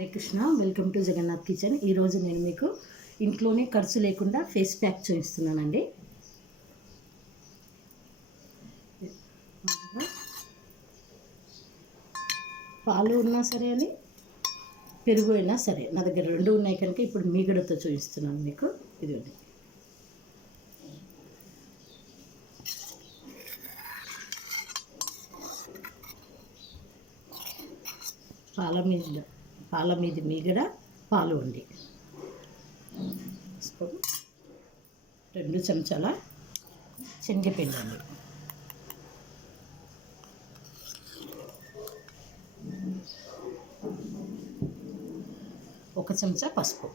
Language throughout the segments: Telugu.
Hare Krishna, welcome to Jagannath kitchen. ఈరోజు నేను మీకు ఇంట్లోనే ఖర్చు లేకుండా ఫేస్ ప్యాక్ చూపిస్తున్నానండి. పాలు ఉన్నా సరే అని, పెరుగు అయినా సరే, నా దగ్గర రెండు ఉన్నాయి కనుక ఇప్పుడు మీగడతో చూపిస్తున్నాను మీకు. ఇదిగోండి, పాల మీద మీగడ, పాలు ఉండి 2 చెంచాల శనగపిండి అండి, 1 చెంచా పసుపు,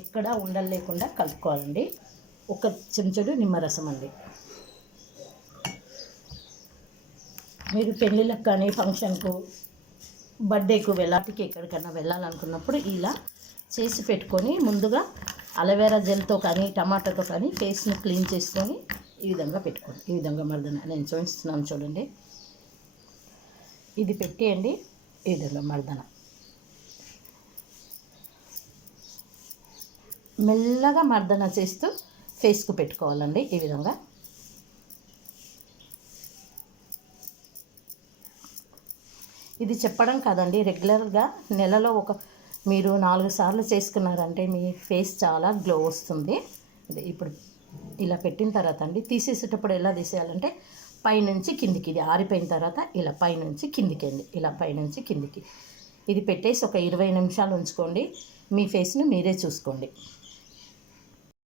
ఎక్కడ ఉండలు లేకుండా కలుపుకోవాలండి. 1 చెంచాడు నిమ్మరసం అండి. మీరు పెళ్ళిళ్ళకు కానీ, ఫంక్షన్కు, బర్త్డేకు, వెళ్ళాటికి ఎక్కడికైనా వెళ్ళాలనుకున్నప్పుడు ఇలా చేసి పెట్టుకొని ముందుగా అలోవెరా జెల్తో కానీ, టమాటాతో కానీ ఫేస్ని క్లీన్ చేసుకొని ఈ విధంగా పెట్టుకోండి. ఈ విధంగా మర్దన నేను చూపిస్తున్నాను చూడండి. ఇది పెట్టేయండి. ఈ విధంగా మర్దన మెల్లగా మర్దన చేస్తూ ఫేస్కు పెట్టుకోవాలండి. ఈ విధంగా ఇది చెప్పడం కాదండి, రెగ్యులర్గా నెలలో మీరు 4 సార్లు చేసుకున్నారంటే మీ ఫేస్ చాలా గ్లో వస్తుంది. ఇప్పుడు ఇలా పెట్టిన తర్వాత అండి, తీసేసేటప్పుడు ఎలా తీసేయాలంటే పైనుంచి కిందికి, ఇది ఆరిపోయిన తర్వాత ఇలా పైనుంచి కిందికి అండి, ఇలా పైనుంచి కిందికి ఇది పెట్టేసి ఒక 20 నిమిషాలు ఉంచుకోండి. మీ ఫేస్ను మీరే చూసుకోండి.